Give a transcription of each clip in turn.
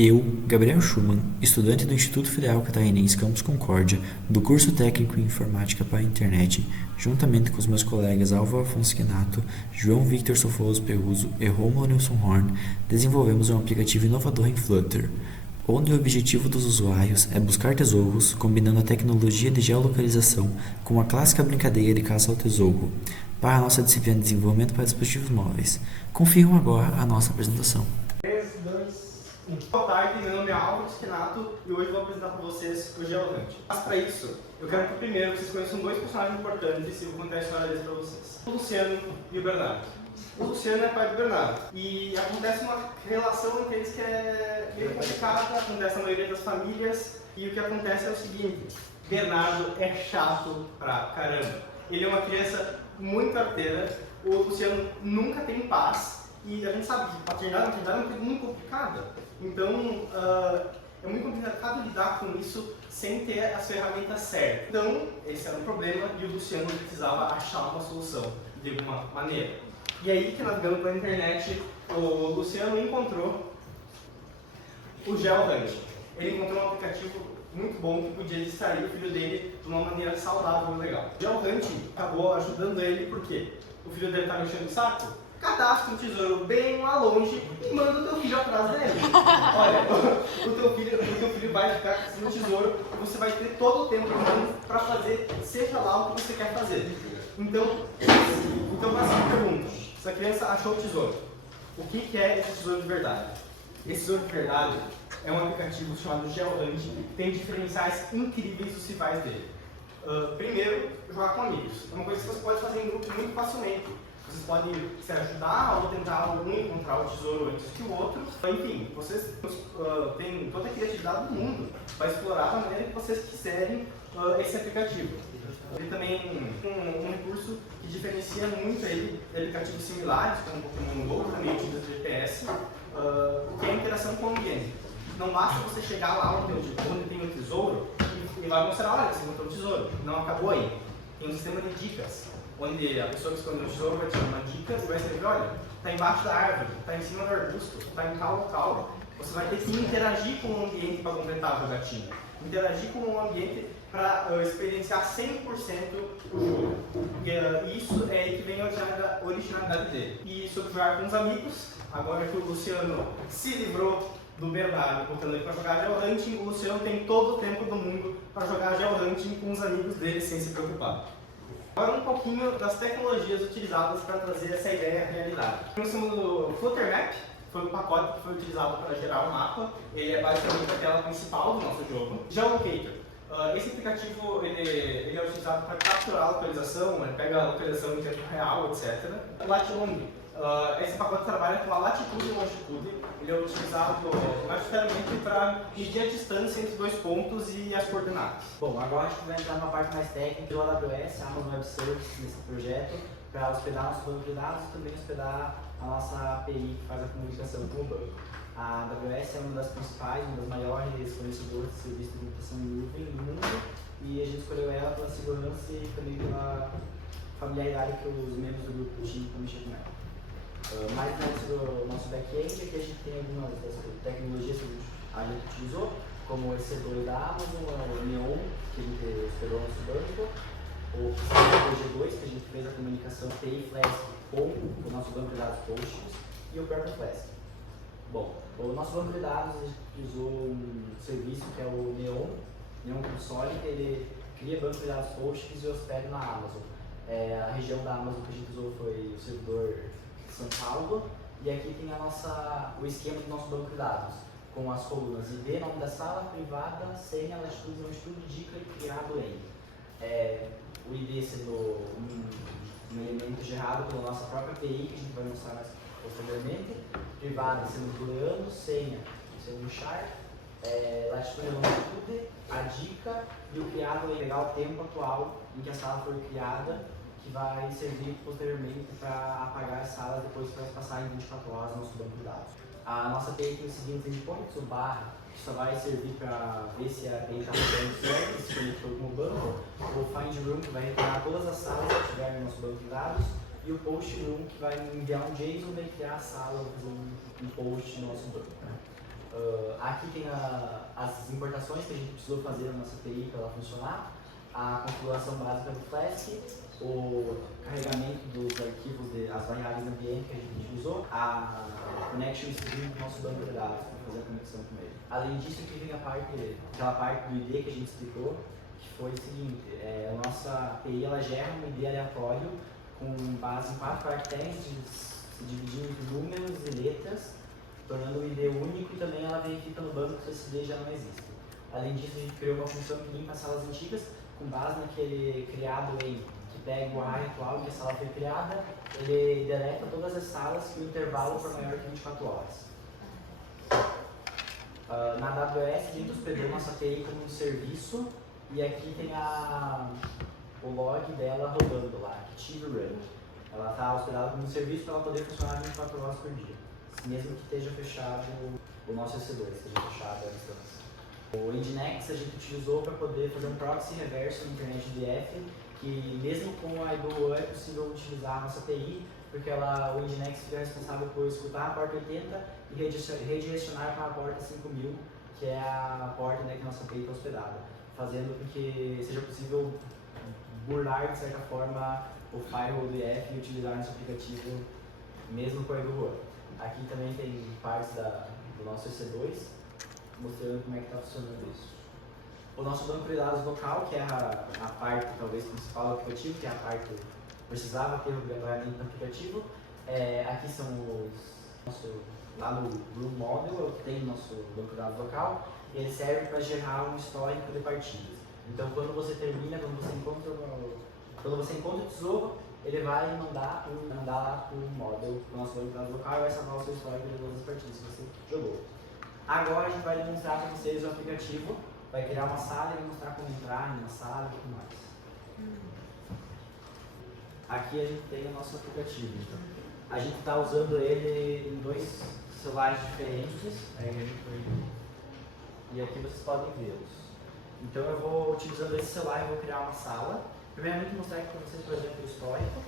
Eu, Gabriel Schumann, estudante do Instituto Federal Catarinense Campus Concórdia, do curso técnico em Informática para a Internet, juntamente com os meus colegas Álvaro Afonso Quenato, João Victor Sofolos Peruso e Rômulo Nilson Horn, desenvolvemos um aplicativo inovador em Flutter, onde o objetivo dos usuários é buscar tesouros combinando a tecnologia de geolocalização com a clássica brincadeira de caça ao tesouro, para a nossa disciplina de desenvolvimento para dispositivos móveis. Confiram agora a nossa apresentação. 3, 2, 1. Boa tarde, meu nome é Álvaro Quenato e hoje vou apresentar para vocês o Geohunt. Mas para isso, eu quero que primeiro vocês conheçam dois personagens importantes e eu vou contar a história deles para vocês. O Luciano e o Bernardo. O Luciano é pai do Bernardo e acontece uma relação entre eles que é meio complicada, acontece na maioria das famílias e o que acontece é o seguinte: Bernardo é chato pra caramba. Ele é uma criança muito arteira, o Luciano nunca tem paz e a gente sabe que paternidade é uma coisa muito complicada. Então, é muito complicado lidar com isso sem ter as ferramentas certas. Então, esse era um problema e o Luciano precisava achar uma solução de alguma maneira. E aí que navegando pela internet, o Luciano encontrou o Geohunt. Ele encontrou um aplicativo muito bom que podia distrair o filho dele de uma maneira saudável e legal. O Geohunt acabou ajudando ele porque o filho dele estava enchendo o saco. Cadastra um tesouro bem lá longe e manda o teu filho atrás dele. Olha, o teu filho vai ficar no tesouro e você vai ter todo o tempo do mundo para fazer seja lá o que você quer fazer. Então assim, eu pergunto, se a criança achou o tesouro, o que é esse tesouro de verdade? Esse tesouro de verdade é um aplicativo chamado Geohunt que tem diferenciais incríveis dos rivais dele. Primeiro, jogar com amigos. É uma coisa que você pode fazer em grupo muito facilmente. Vocês podem se ajudar ou tentar um encontrar o tesouro antes que o outro. Enfim, vocês têm toda a criatividade do mundo para explorar da maneira que vocês quiserem esse aplicativo. Ele também tem um recurso que diferencia muito ele de aplicativos similares, como o Pokémon GO, que também utiliza GPS, que é a interação com o ambiente. Não basta você chegar lá onde tem o tesouro e vai mostrar, olha, você encontrou o tesouro. Não acabou aí. Tem um sistema de dicas, onde a pessoa que escondeu o tesouro vai te dar uma dica e vai escrever, olha, está embaixo da árvore, está em cima do arbusto, está em tal local. Você vai ter que interagir com o ambiente para completar a jogatina. Interagir com o ambiente para experienciar 100% o jogo. Isso é aí que vem a originalidade dele. E sobre jogar com os amigos, agora que o Luciano se livrou do Bernardo, botando ele para jogar Geohunt, o Luciano tem todo o tempo do mundo para jogar Geohunt com os amigos dele sem se preocupar. Agora um pouquinho das tecnologias utilizadas para trazer essa ideia à realidade. Temos o Flutter Map, foi um pacote que foi utilizado para gerar o mapa. Ele é basicamente a tela principal do nosso jogo. Geolocator. Esse aplicativo ele é utilizado para capturar a localização, ele pega a localização em tempo real, etc. Latitude. Esse pacote trabalha com a latitude e longitude. Ele é utilizado majoritariamente para medir a distância entre dois pontos e as coordenadas. Bom, agora a gente vai entrar numa parte mais técnica do AWS, Amazon Web Services, nesse projeto, para hospedar nosso banco de dados e também hospedar a nossa API que faz a comunicação com o banco. A AWS é uma das principais, uma das maiores fornecedoras de serviços de computação em nuvem do mundo e a gente escolheu ela pela segurança e também pela familiaridade que os membros do grupo tinham para mexer com ela. Mais no nosso back-end, aqui a gente tem algumas das tecnologias que a gente utilizou, como o EC2 da Amazon, o Neon, que a gente hospedou no nosso banco, o G2, que a gente fez a comunicação API Flask com o nosso banco de dados Postgres, e o próprio Flask. Bom, o nosso banco de dados a gente usou um serviço que é o Neon Console, que ele cria banco de dados Postgres e hospeda na Amazon. A região da Amazon que a gente usou foi o servidor São Paulo, e aqui tem o esquema do nosso banco de dados, com as colunas ID, nome da sala, privada, senha, latitude, longitude, dica e criado em. O ID sendo um elemento gerado pela nossa própria API, que a gente vai mostrar mais posteriormente, privada sendo booleano, senha sendo um char, latitude e longitude, a dica e o criado em pegar o tempo atual em que a sala foi criada, que vai servir posteriormente para apagar as salas depois que elas passarem 24 horas no nosso banco de dados. A nossa API tem os seguintes endpoints, o barra, que só vai servir para ver se a API está funcionando certo, se conectou com o banco, o find room, que vai retornar todas as salas que estiverem no nosso banco de dados, e o post room, que vai enviar um JSON para criar a sala, fazer um post no nosso banco. A Aqui tem as importações que a gente precisou fazer na nossa API para ela funcionar, a configuração básica do Flask, o carregamento dos arquivos, as variáveis do ambiente que a gente usou, a connection string do nosso banco de dados para fazer a conexão com ele. Além disso, aqui vem aquela parte do ID que a gente explicou, que foi o seguinte, a nossa API ela gera um ID aleatório com base em 4 caracteres, se dividindo entre números e letras, tornando o ID único, e também ela verifica no banco se esse ID já não existe. Além disso, a gente criou uma função que limpa as salas antigas, com base naquele criado em que pega o array atual que a sala foi criada, ele deleta todas as salas que o intervalo for maior que 24 horas. Na AWS, a gente hospedou nossa API como um serviço, e aqui tem o log dela rodando lá, Active Run. Ela está hospedada como um serviço para ela poder funcionar 24 horas por dia, mesmo que esteja fechado o nosso EC2, esteja fechado a distância. O Nginx a gente utilizou para poder fazer um proxy reverso na internet DF, que mesmo com a IDO é possível utilizar a nossa API, porque o Nginx fica responsável por escutar a porta 80 e redirecionar para a porta 5000, que é a porta que a nossa API está hospedada, fazendo com que seja possível burlar, de certa forma, o firewall do IF e utilizar nosso aplicativo mesmo com a IDO. Aqui também tem partes do nosso EC2, mostrando como é que está funcionando isso. O nosso banco de dados local, que é a parte talvez principal do aplicativo, que é a parte que precisava ter obrigatoriamente no aplicativo. Aqui são lá no Blue Model, é o que tem no nosso banco de dados local, e ele serve para gerar um histórico de partidas. Então quando você termina, quando você encontra o tesouro, ele vai mandar lá para o model, para o nosso banco de dados local, e vai salvar o seu histórico de todas as partidas que você jogou. Agora a gente vai demonstrar para vocês o aplicativo, vai criar uma sala e vai mostrar como entrar na sala e tudo mais. Aqui a gente tem o nosso aplicativo. Então. A gente está usando ele em 2 celulares diferentes, e aqui vocês podem vê-los. Então eu vou, utilizando esse celular, eu vou criar uma sala. Primeiramente mostrar aqui para vocês, por exemplo, o histórico.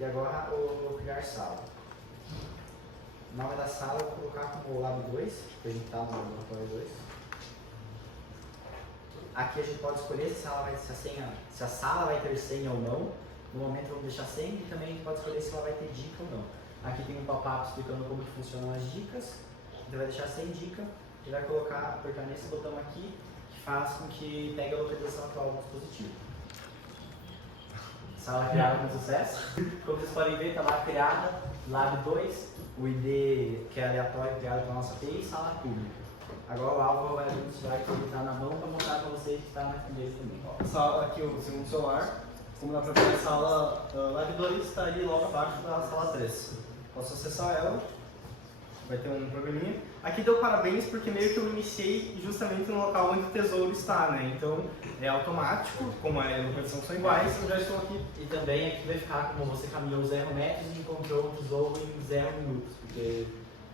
E agora eu vou criar sala. O nome da sala eu vou colocar como lab 2, que a gente está no laboratório 2. Aqui a gente pode escolher se a sala vai ter senha ou não. No momento vamos deixar senha, e também a gente pode escolher se ela vai ter dica ou não. Aqui tem um pop-up explicando como que funcionam as dicas. A gente vai deixar sem dica e vai apertar nesse botão aqui, que faz com que pegue a localização atual do dispositivo. Sala criada com sucesso. Como vocês podem ver, está lá criada, lab 2, o ID que é aleatório criado pela nossa API, sala pública. Agora o Álvaro vai abrir o celular que ele está na mão para mostrar para vocês que está na primeira também. Sala aqui o segundo celular, como dá para ver a sala lab 2 está ali logo abaixo da sala 3. Posso acessar ela, vai ter um programinha. Aqui deu parabéns porque meio que eu iniciei justamente no local onde o tesouro está, né? Então é automático, como a localização são iguais, eu já estou aqui. E também aqui vai ficar como você caminhou 0 metros e encontrou o tesouro em 0 minutos, porque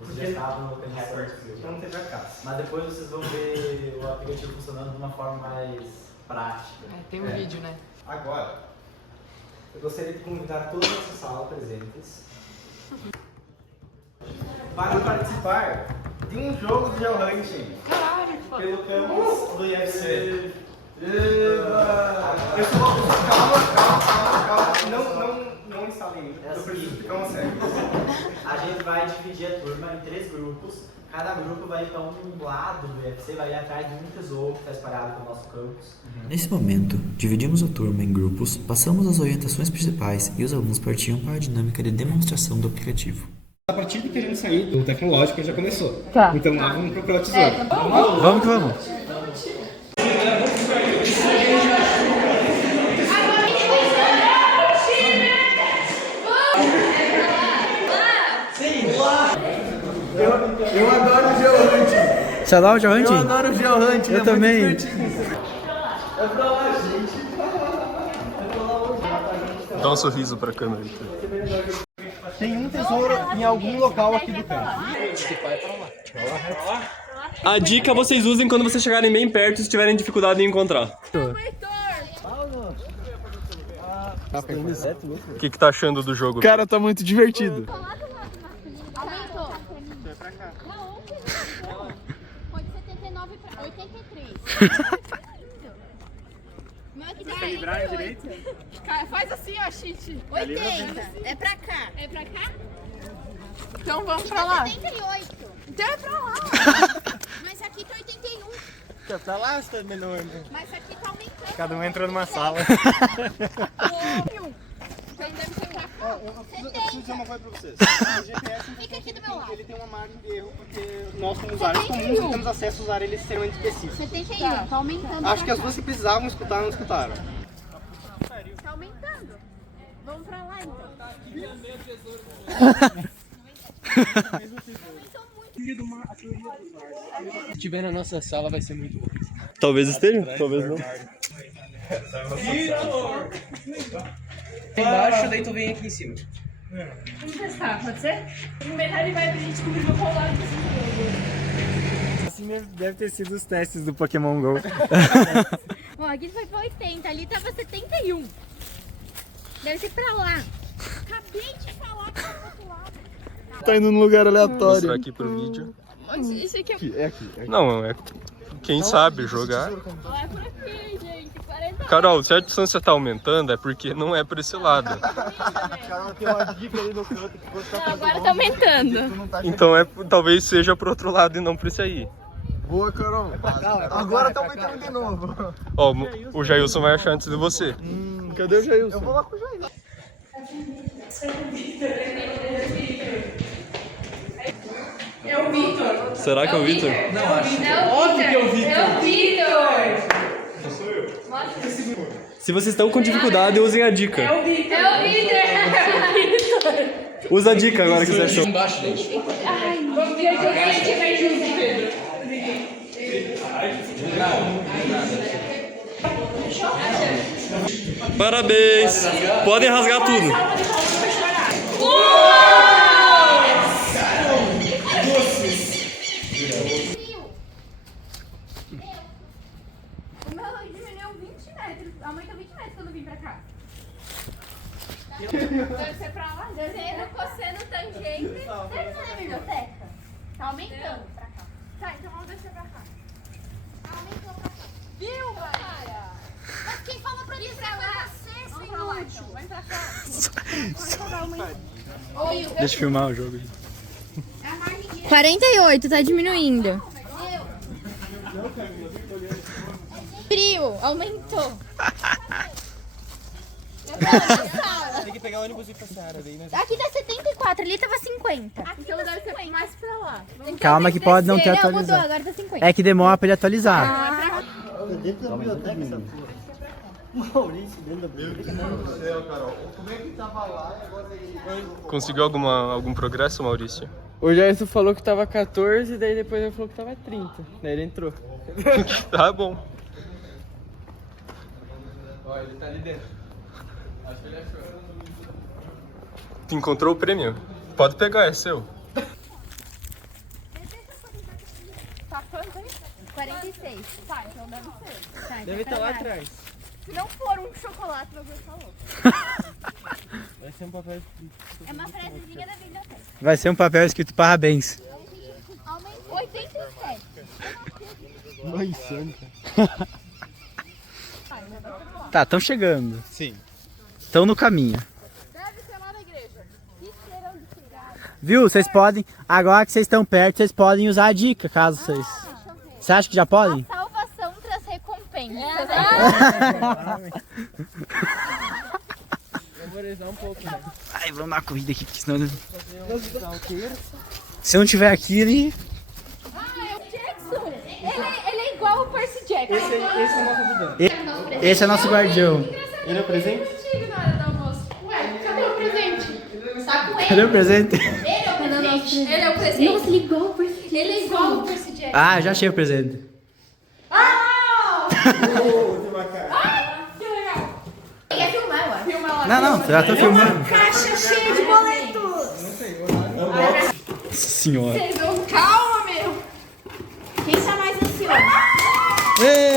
você já estava na localização. Não teve a caça. Mas depois vocês vão ver o aplicativo funcionando de uma forma mais prática. Tem um vídeo, né? Agora, eu gostaria de convidar todos nessa sala presentes para participar de um jogo de georanking pelo campus do IFC. Calma, não instalem. Eu preciso ficar uma série. A gente vai dividir a turma em 3 grupos. Cada grupo vai para um lado do IFC, vai ir atrás de um tesouro que está espalhado pelo nosso campus. Nesse momento, dividimos a turma em grupos, passamos as orientações principais e os alunos partiam para a dinâmica de demonstração do aplicativo. A partir de que a gente sair do tecnológico já começou. Tá. Então lá vamos procurar o tesouro. Vamos que vamos! Eu adoro o georanking. Você adora o georanking? Eu adoro o georanking. Eu também. É pra lá, gente. Dá um sorriso pra câmera. Tem um tesouro em algum local aqui do campo. A dica vocês usem quando vocês chegarem bem perto e se tiverem dificuldade em encontrar. O que tá achando do jogo? Cara, tá muito divertido. Aumentou. Meu aqui tá Tem braço 48. Faz assim, ó, Chite. 80. É pra cá. É pra cá? Então vamos pra lá. 78. Então é pra lá. Mas aqui tá 81. Tá pra lá, você tá menor, né? Mas aqui tá aumentando. Cada um entrou numa sala. Então deve ser pra cá. Eu preciso dizer uma coisa pra vocês. O GPS Fica aqui do meu lado. ele tem uma margem de erro porque nós, como usuários comuns, não temos acesso a usar ele extremamente específico. 71. Tá aumentando. Acho que as duas que precisavam escutar, não escutaram. Tá aumentando. Vamos pra lá, então. Se estiver na nossa sala, vai ser muito bom. Talvez esteja, talvez não. Embaixo, daí tu vem aqui em cima. Vamos testar, pode ser? No verdade, ele vai pra gente descobrir o qual lado que Assim deve ter sido os testes do Pokémon GO. Ó, aqui foi pra 80. Ali tava 71. Deve ser pra lá. Acabei de falar que tá pro outro lado. Tá indo num lugar Vou aleatório. mostrar aqui pro vídeo. Isso aqui é... Aqui. Não, é quem sabe jogar. Ó, é por aqui, gente. 40 Carol, se a distância tá aumentando, é porque não é por esse lado. Carol, tem uma dica ali no canto que você tá Agora tá aumentando. Então talvez seja pro outro lado e não pra esse aí. Boa, Carol. Agora tá aumentando de novo. Ó, o Jailson vai achar antes de você. Cadê o Jailson? Eu vou lá com o Jailson. É o Vitor. Será que é o Vitor? Não, acho. Óbvio que é o Vitor. É o Vitor. Se vocês estão com dificuldade, usem a dica. É o Vitor. Usa a dica agora que você achou. Vamos ver aqui o que a gente vai junto, Pedro. Parabéns! Podem rasgar tudo. O meu diminuiu 20 metros. Aumentou 20 metros quando eu vim pra cá. Deve ser pra lá. Seno, cosseno, tangente. Você não tá na biblioteca? Tá aumentando pra cá. Tá, então vamos descer pra cá. Aumentou pra cá. Viu, cara? Mas quem falou pra ir pra lá? Vamos pra lá, então. Vem pra cá. Deixa eu filmar o jogo. 48, tá diminuindo. Frio, aumentou. Tem que pegar o ônibus e ir pra Seara daí, né? Aqui tá 74, ali tava 50. Então deve ser mais pra lá. Vamos Calma que pode não ter Não, mudou, atualizado. agora tá 50. É que demora pra ele atualizar. Dentro da biblioteca, essa porra. Maurício dentro da biblioteca. Meu Deus do céu, Carol. Como é que tava lá e agora ele... Conseguiu algum progresso, Maurício? O Jairson falou que tava 14, daí depois ele falou que tava 30. Daí ele entrou. Tá bom. Ó, ele tá ali dentro. Acho que ele achou. Tu encontrou o prêmio? Pode pegar, é seu. Tá quanto aí? 46. Tá, então deve ser. Tá, Deve então estar lá tá. atrás. Se não for um chocolate, meu Deus, tá louco. Vai ser um papel. É uma frasezinha da biblioteca. Vai ser um papel escrito parabéns. Aumentou 87. Mãe santa. Tá, estão chegando. Sim. Estão no caminho. Deve ser lá na igreja. Viu? Vocês podem. Agora que vocês estão perto, vocês podem usar a dica, caso vocês. Você acha que já podem? Salvação traz recompensas. Memorizar um pouco, né? Ai, vamos dar corrida aqui, porque senão. Se eu não tiver aqui, ele. Jackson! Ele é igual o Percy Jackson. Esse é o nosso ajudante. Esse é nosso guardião. Ele é o presente? Contigo na hora do almoço. Ué, cadê o presente? Tá com ele. Cadê o presente? Ele é o presente. Ele é o presente. Nossa, ele é igual o Percy Jackson. Ele é igual o Percy Jackson. Ah, já achei o presente. Que legal. Quer filmar, ué? Filma lá. Não, não, já tô filmando. Caixa cheia de boletos. Senhora. Calma, meu. Quem está mais ansioso? Ei!